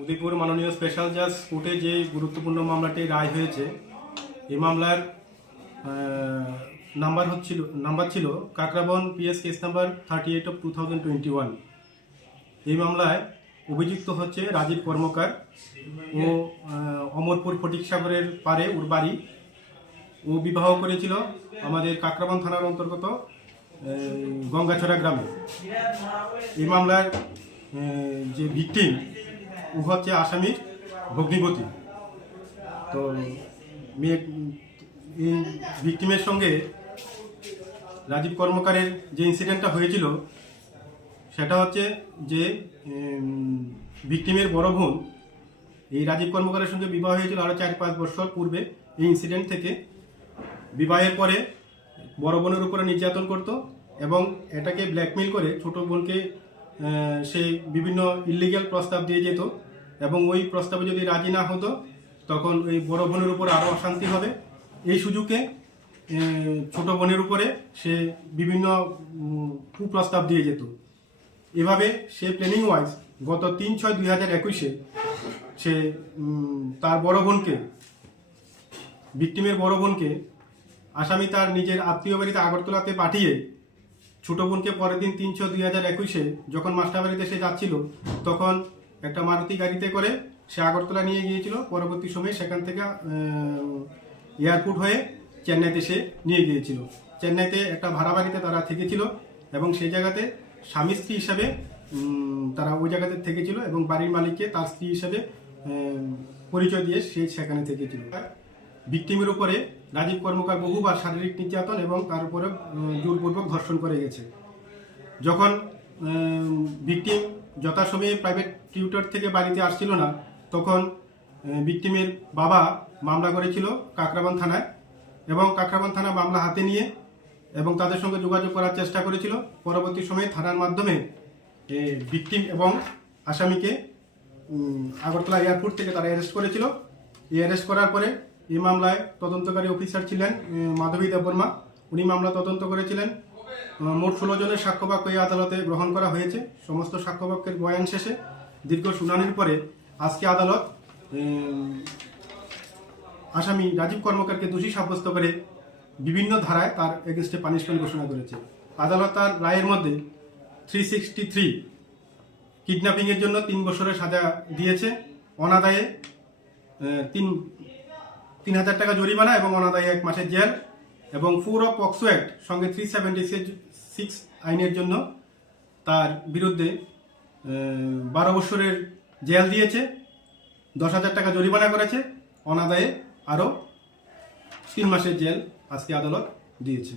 উদয়পুর মাননীয় স্পেশাল জাজ কোর্টে যে গুরুত্বপূর্ণ মামলাটি রায় হয়েছে, এই মামলার নাম্বার হচ্ছিল নাম্বার ছিল Kakraban PS case number thirty eight of two thousand twenty one এই মামলায় অভিযুক্ত হচ্ছে রাজীব কর্মকার ও অমরপুর ফটিক সাগরের পারে ওর বাড়ি। ও বিবাহ করেছিল আমাদের কাকরাবন থানার অন্তর্গত গঙ্গাছড়া গ্রামে। এই মামলার যে ভিকটিম, ও হচ্ছে আসামির ভগ্নিপতি। তো মেয়ে, এই ভিকটিমের সঙ্গে রাজীব কর্মকারের যে ইনসিডেন্টটা হয়েছিল, সেটা হচ্ছে যে ভিকটিমের বড় বোন, এই রাজীব কর্মকারের সঙ্গে বিবাহ হয়েছিল আরও চার পাঁচ বছর পূর্বে। এই ইনসিডেন্ট থেকে বিবাহের পরে বড় বোনের উপরে নির্যাতন করত এবং এটাকে ব্ল্যাকমেল করে ছোট বোনকে সে বিভিন্ন ইলিগ্যাল প্রস্তাব দিয়ে যেত এবং ওই প্রস্তাবে যদি রাজি না হতো, তখন ওই বড় বোনের উপর আরও অশান্তি হবে। এই সুযোগে ছোট বোনের উপরে সে বিভিন্ন কুপ্রস্তাব দিয়ে যেত। এভাবে সে প্ল্যানিং ওয়াইজ গত তিন ছয় দুই হাজার একুশে সে তার বড় বোনকে ভিকটিমের বড় বোনকে আসামি তার নিজের আত্মীয় বাড়িতে আগরতলাতে পাঠিয়ে ছোট বোনকে পরের দিন তিনশো দুই হাজার একুশে যখন মাস্টারবাড়িতে সে যাচ্ছিল, তখন একটা মারুতি গাড়িতে করে সে আগরতলা নিয়ে গিয়েছিল। পরবর্তী সময়ে সেখান থেকে এয়ারপোর্ট হয়ে চেন্নাইতে সে নিয়ে গিয়েছিল। চেন্নাইতে একটা ভাড়া বাড়িতে তারা থেকেছিল এবং সেই জায়গাতে স্বামী স্ত্রী হিসাবে তারা ওই জায়গাতে থেকেছিল এবং বাড়ির মালিককে তার স্ত্রী হিসাবে পরিচয় দিয়ে সে সেখানে থেকেছিল। ভিক্টিমের উপরে রাজীব কর্মকার বহুবার শারীরিক নির্যাতন এবং তার উপরে জোরপূর্বক ধর্ষণ করে গেছে। যখন ভিকটিম যথাসময়ে প্রাইভেট টিউটর থেকে বাড়িতে আসছিল না, তখন ভিকটিমের বাবা মামলা করেছিল কাকরাবান থানায় এবং কাকরাবান থানা মামলা হাতে নিয়ে এবং তাদের সঙ্গে যোগাযোগ করার চেষ্টা করেছিল। পরবর্তী সময়ে থানার মাধ্যমে ভিকটিম এবং আসামিকে আগরতলা এয়ারপোর্ট থেকে তারা অ্যারেস্ট করেছিল। এই অ্যারেস্ট করার পরে এই মামলায় তদন্তকারী অফিসার ছিলেন মাধবী দেববর্মা। উনি মামলা তদন্ত করেছিলেন। মোট ষোলো জনের সাক্ষ্যবাক্য এই আদালতে গ্রহণ করা হয়েছে। সমস্ত সাক্ষ্যবাক্যের বয়ান শেষে দীর্ঘ শুনানির পরে আজকে আদালত আসামি রাজীব কর্মকারকে দোষী সাব্যস্ত করে বিভিন্ন ধারায় তার এগেনস্টে পানিশমেন্ট ঘোষণা করেছে। আদালত তার রায়ের মধ্যে থ্রি সিক্সটি থ্রি কিডন্যাপিংয়ের জন্য তিন বছরের সাজা দিয়েছে। অনাদায়ে তিন তিন হাজার টাকা জরিমানা এবং অনাদায়ে এক মাসের জেল এবং ফোর অফ পক্সো অ্যাক্ট সঙ্গে থ্রি সেভেন্টি সিক্স আইনের জন্য তার বিরুদ্ধে বারো বছরের জেল দিয়েছে দশ হাজার টাকা জরিমানা করেছে, অনাদায়ে আরও তিন মাসের জেল আজকে আদালত দিয়েছে।